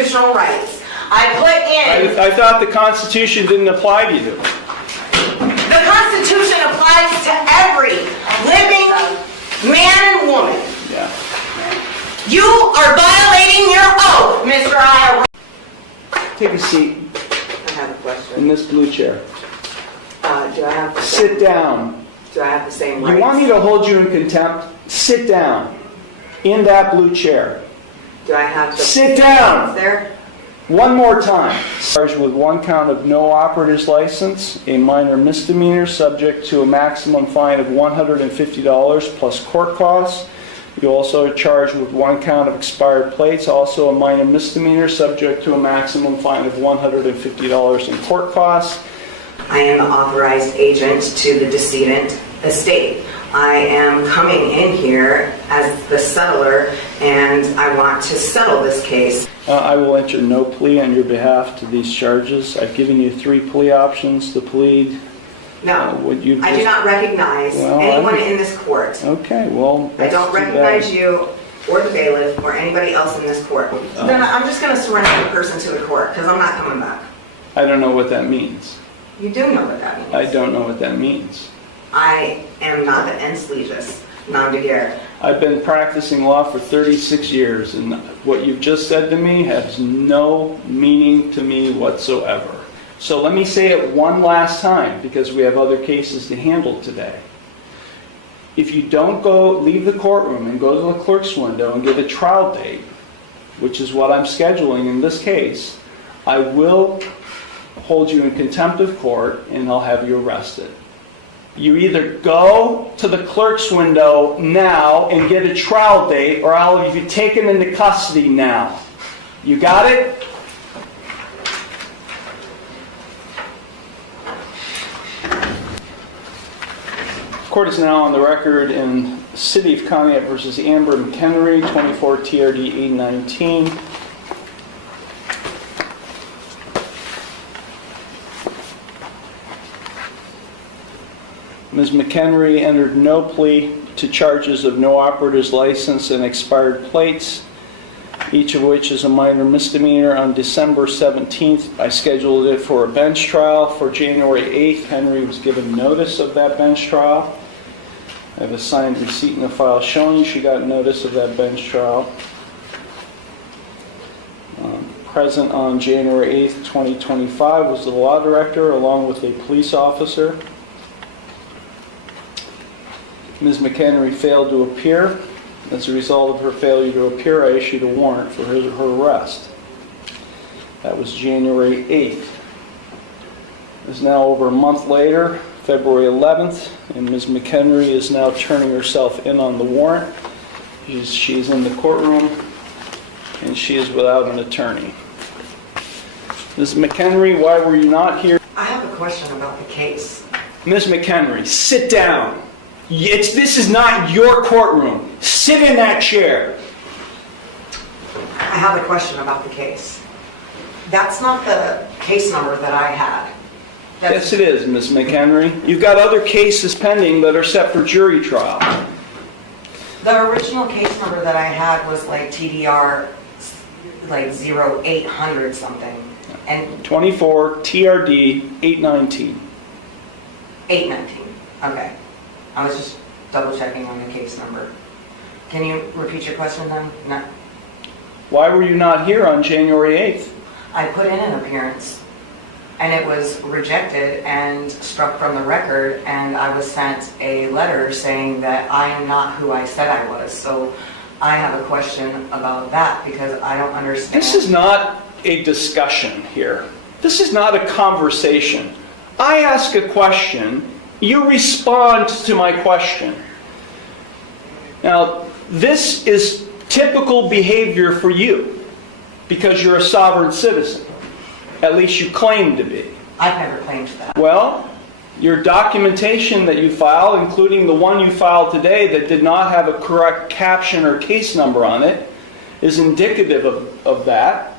constitutional rights. I put in... I thought the Constitution didn't apply to you. The Constitution applies to every living man and woman. Yeah. You are violating your oath, Mr. Iowa. Take a seat I have a question. in this blue chair. Do I have the Sit down. Do I have the same rights? You want me to hold you in contempt? Sit down in that blue chair. Do I have the Sit down. there? One more time. Charged with one count of no operator's license, a minor misdemeanor subject to a maximum fine of $150 plus court costs. You also are charged with one count of expired plates, also a minor misdemeanor subject to a maximum fine of $150 in court costs. I am the authorized agent to the decedent estate. I am coming in here as the settler, and I want to settle this case. I will enter no plea on your behalf to these charges. I've given you 3 plea options to plead. No, I do not recognize anyone in this court. Okay, well, I don't recognize you or the bailiff or anybody else in this court. Then I'm just going to surrender the person to the court because I'm not coming back. I don't know what that means. You do know what that means. I don't know what that means. I am not the ens legis, non de guerre. I've been practicing law for 36 years, and what you've just said to me has no meaning to me whatsoever. So let me say it one last time, because we have other cases to handle today. If you don't leave the courtroom and go to the clerk's window and get a trial date, which is what I'm scheduling in this case, I will hold you in contempt of court and I'll have you arrested. You either go to the clerk's window now and get a trial date, or I'll have you taken into custody now. You got it? Court is now on the record in City of Conneaut versus Amber McHenry, 24 TRD 819. Ms. McHenry entered no plea to charges of no operator's license and expired plates, each of which is a minor misdemeanor. On December 17th, I scheduled it for a bench trial. For January 8th, Henry was given notice of that bench trial. I have a signed receipt in the file showing she got notice of that bench trial. Present on January 8th, 2025 was the law director along with a police officer. Ms. McHenry failed to appear. As a result of her failure to appear, I issued a warrant for her arrest. That was January 8th. It's now over a month later, February 11th, and Ms. McHenry is now turning herself in on the warrant. She is in the courtroom, and she is without an attorney. Ms. McHenry, why were you not here? I have a question about the case. Ms. McHenry, sit down. This is not your courtroom. Sit in that chair. I have a question about the case. That's not the case number that I had. Yes, it is, Ms. McHenry. You've got other cases pending that are set for jury trial. The original case number that I had was like TDR, like 0800 something. And 24 TRD 819. 819. Okay. I was just double checking on the case number. Can you repeat your question then? No. Why were you not here on January 8th? I put in an appearance and it was rejected and struck from the record, and I was sent a letter saying that I am not who I said I was. So I have a question about that because I don't understand. This is not a discussion here. This is not a conversation. I ask a question. You respond to my question. Now, this is typical behavior for you because you're a sovereign citizen. At least you claim to be. I've never claimed that. Well, your documentation that you file, including the one you filed today that did not have a correct caption or case number on it, is indicative of that.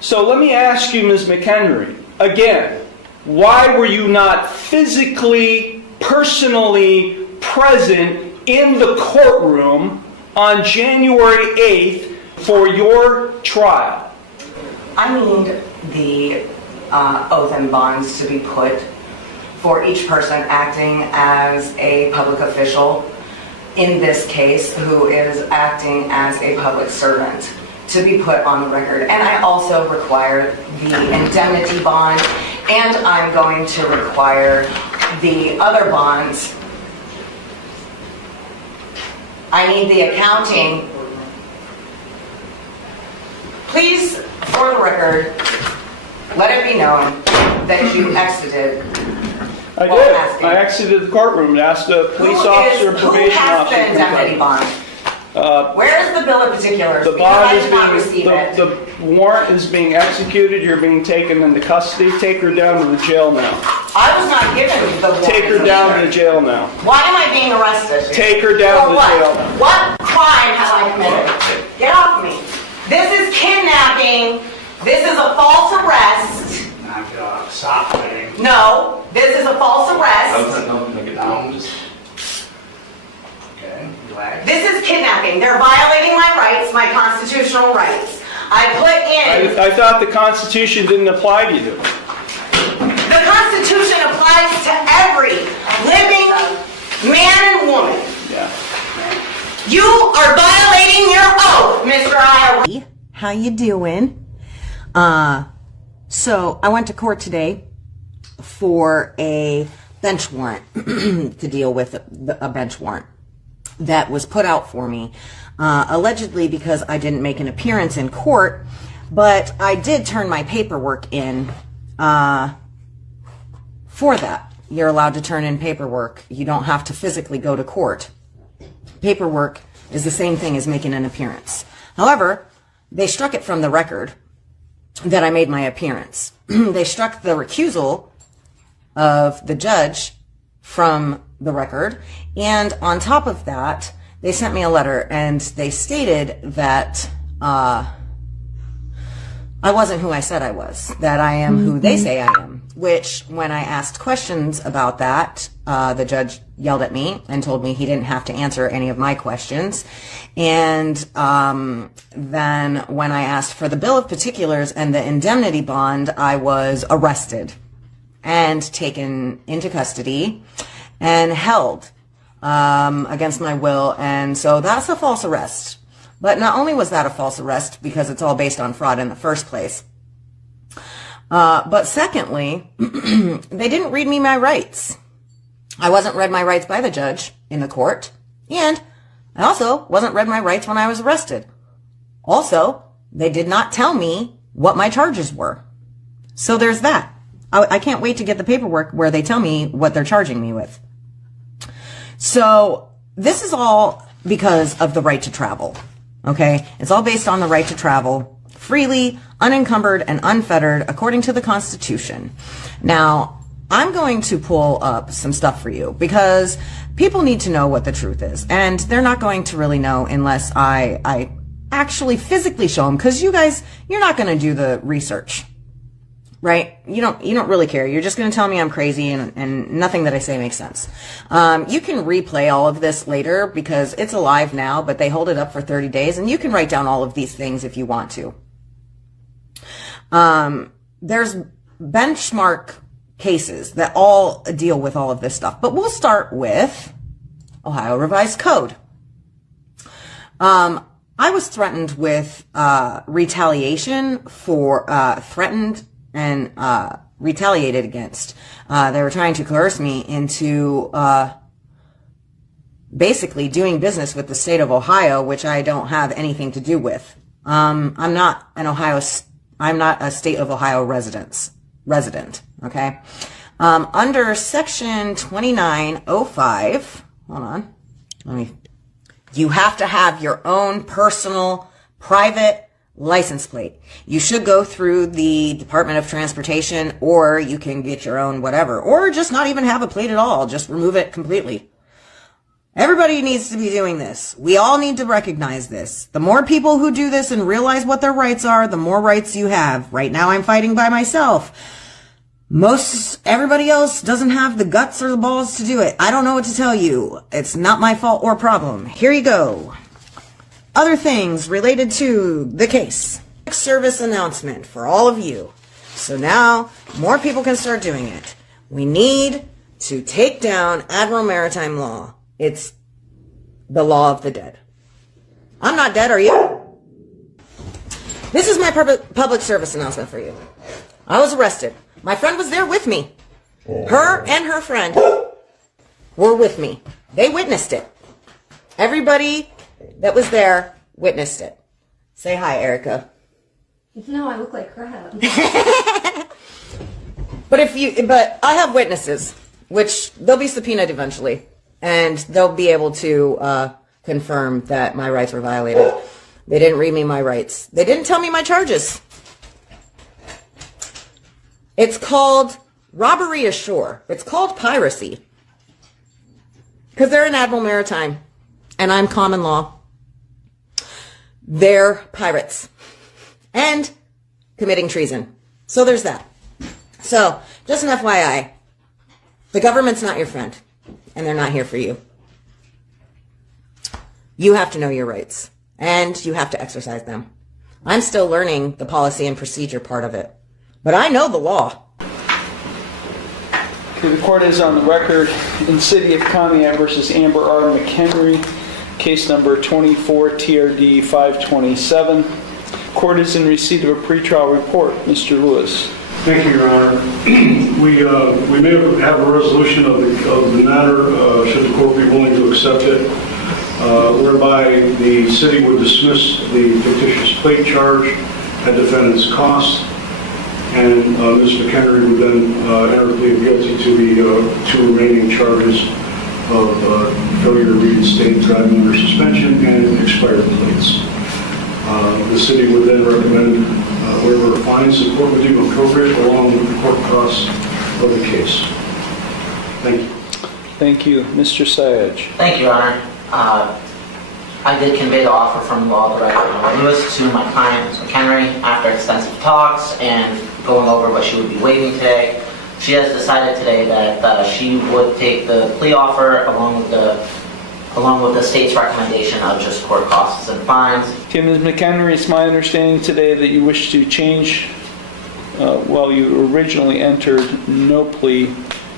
So let me ask you, Ms. McHenry, again, why were you not physically, personally present in the courtroom on January 8th for your trial? I need the oath and bonds to be put for each person acting as a public official in this case who is acting as a public servant to be put on the record. And I also require the indemnity bond, and I'm going to require the other bonds. I need the accounting. Please, for the record, let it be known that you exited. I did. I exited the courtroom and asked a police officer, probation officer. Who has the indemnity bond? Where is the bill of particulars? The Because bond I is did not receive it. the warrant is being executed. You're being taken into custody. Take her down to the jail now. I was not given the warrant. Take her down to the jail now. Why am I being arrested? Take her down to the jail. What crime have I committed? Get off me. This is kidnapping. This is a false arrest. Stop fighting. No, this is a false arrest. Okay, relax. This is kidnapping. They're violating my rights, my constitutional rights. I put in... I thought the Constitution didn't apply to you. The Constitution applies to every living man and woman. Yeah. You are violating your oath, Mr. Iowa. How you doing? So I went to court today for a bench warrant to deal with a bench warrant that was put out for me, allegedly because I didn't make an appearance in court, but I did turn my paperwork in for that. You're allowed to turn in paperwork. You don't have to physically go to court. Paperwork is the same thing as making an appearance. However, they struck it from the record that I made my appearance. They struck the recusal of the judge from the record, and on top of that, they sent me a letter and they stated that I wasn't who I said I was, that I am who they say I am, which when I asked questions about that, the judge yelled at me and told me he didn't have to answer any of my questions. And then when I asked for the bill of particulars and the indemnity bond, I was arrested and taken into custody and held against my will. And so that's a false arrest. But not only was that a false arrest because it's all based on fraud in the first place, but secondly, they didn't read me my rights. I wasn't read my rights by the judge in the court, and I also wasn't read my rights when I was arrested. Also, they did not tell me what my charges were. So there's that. I can't wait to get the paperwork where they tell me what they're charging me with. So this is all because of the right to travel. Okay? It's all based on the right to travel freely, unencumbered, and unfettered according to the Constitution. Now, I'm going to pull up some stuff for you because people need to know what the truth is. And they're not going to really know unless I actually physically show them, because you guys, you're not going to do the research. Right? You don't really care. You're just going to tell me I'm crazy and nothing that I say makes sense. You can replay all of this later because it's alive now, but they hold it up for 30 days and you can write down all of these things if you want to. There's benchmark cases that all deal with all of this stuff, but we'll start with Ohio Revised Code. I was threatened with, retaliation for, threatened and retaliated against. They were trying to coerce me into basically doing business with the state of Ohio, which I don't have anything to do with. I'm not a state of Ohio resident. Okay. Under section 2905, hold on. You have to have your own personal private license plate. You should go through the Department of Transportation, or you can get your own whatever, or just not even have a plate at all. Just remove it completely. Everybody needs to be doing this. We all need to recognize this. The more people who do this and realize what their rights are, the more rights you have. Right now I'm fighting by myself. Everybody else doesn't have the guts or the balls to do it. I don't know what to tell you. It's not my fault or problem. Here you go. Other things related to the case. service announcement for all of you. So now more people can start doing it. We need to take down Admiral Maritime Law. It's the law of the dead. I'm not dead, are you? This is my public service announcement for you. I was arrested. My friend was there with me. Her and her friend were with me. They witnessed it. Everybody that was there witnessed it. Say hi, Erica. No, I look like crap. But I have witnesses, which they'll be subpoenaed eventually, and they'll be able to confirm that my rights were violated. They didn't read me my rights. They didn't tell me my charges. It's called robbery ashore. It's called piracy. Because they're in Admiral Maritime, and I'm common law. They're pirates. And committing treason. So there's that. So, just an FYI, the government's not your friend, and they're not here for you. You have to know your rights, and you have to exercise them. I'm still learning the policy and procedure part of it, but I know the law. Okay, the court is on the record in City of Pontiac versus Amber McHenry, case number 24 TRD 527. Court is in receipt of a pretrial report. Mr. Lewis. Thank you, Your Honor. We may have a resolution of the matter, should the court be willing to accept it, whereby the city would dismiss the fictitious plate charge at defendant's cost, and Ms. McHenry would then enter a plea of guilty to the two remaining charges of failure to reinstate driving under suspension and expired plates. The city would then recommend whatever fines the court would deem appropriate along with the court costs of the case. Thank you. Thank you. Mr. Sayage. Thank you, Your Honor. I did convey the offer from Law Director Lewis to my client, Ms. McHenry, after extensive talks and going over what she would be waiving today. She has decided today that she would take the plea offer along with the state's recommendation of just court costs and fines. Okay, Ms. McHenry, it's my understanding today that you wish to change, you originally entered no plea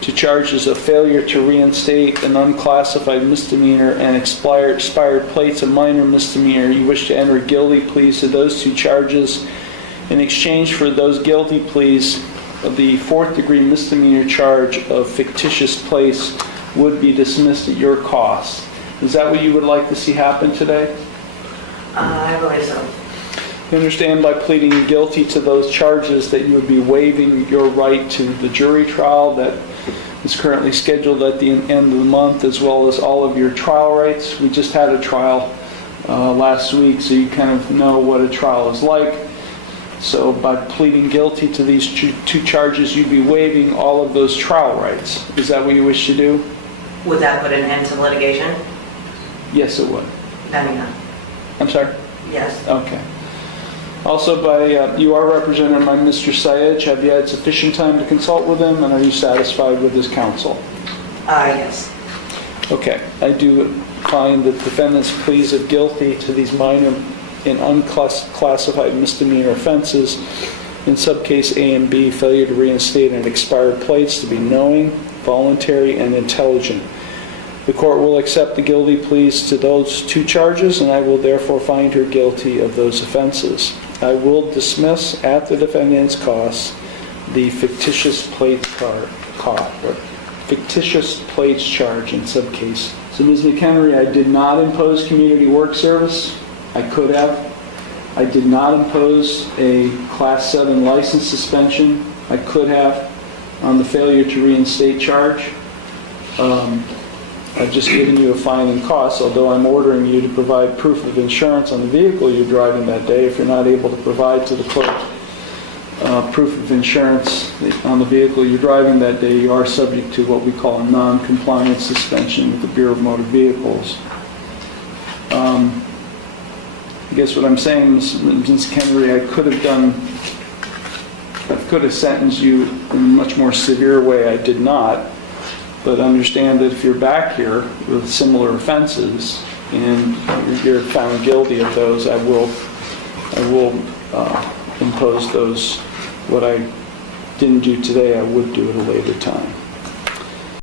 to charges of failure to reinstate an unclassified misdemeanor and expired plates, a minor misdemeanor. You wish to enter guilty pleas to those two charges. In exchange for those guilty pleas, the fourth-degree misdemeanor charge of fictitious plates would be dismissed at your cost. Is that what you would like to see happen today? I believe so. You understand by pleading guilty to those charges that you would be waiving your right to the jury trial that is currently scheduled at the end of the month, as well as all of your trial rights. We just had a trial last week, so you kind of know what a trial is like. So by pleading guilty to these two charges, you'd be waiving all of those trial rights. Is that what you wish to do? Would that put an end to litigation? Yes, it would. I mean, no. I'm sorry? Yes. Okay. Also, you are represented by Mr. Sayage. Have you had sufficient time to consult with him, and are you satisfied with his counsel? Yes. Okay. I do find that defendant's pleas of guilty to these minor and unclassified misdemeanor offenses in subcase A and B, failure to reinstate and expired plates, to be knowing, voluntary, and intelligent. The court will accept the guilty pleas to those two charges, and I will therefore find her guilty of those offenses. I will dismiss at the defendant's cost the fictitious plates charge in subcase. So Ms. McHenry, I did not impose community work service. I could have. I did not impose a Class 7 license suspension. I could have on the failure to reinstate charge. I've just given you a fine and cost, although I'm ordering you to provide proof of insurance on the vehicle you're driving that day. If you're not able to provide to the clerk proof of insurance on the vehicle you're driving that day, you are subject to what we call a non-compliance suspension with the Bureau of Motor Vehicles. I guess what I'm saying, Ms. Henry, I could have sentenced you in a much more severe way. I did not. But understand that if you're back here with similar offenses and you're found guilty of those, I will impose those. What I didn't do today, I would do at a later time.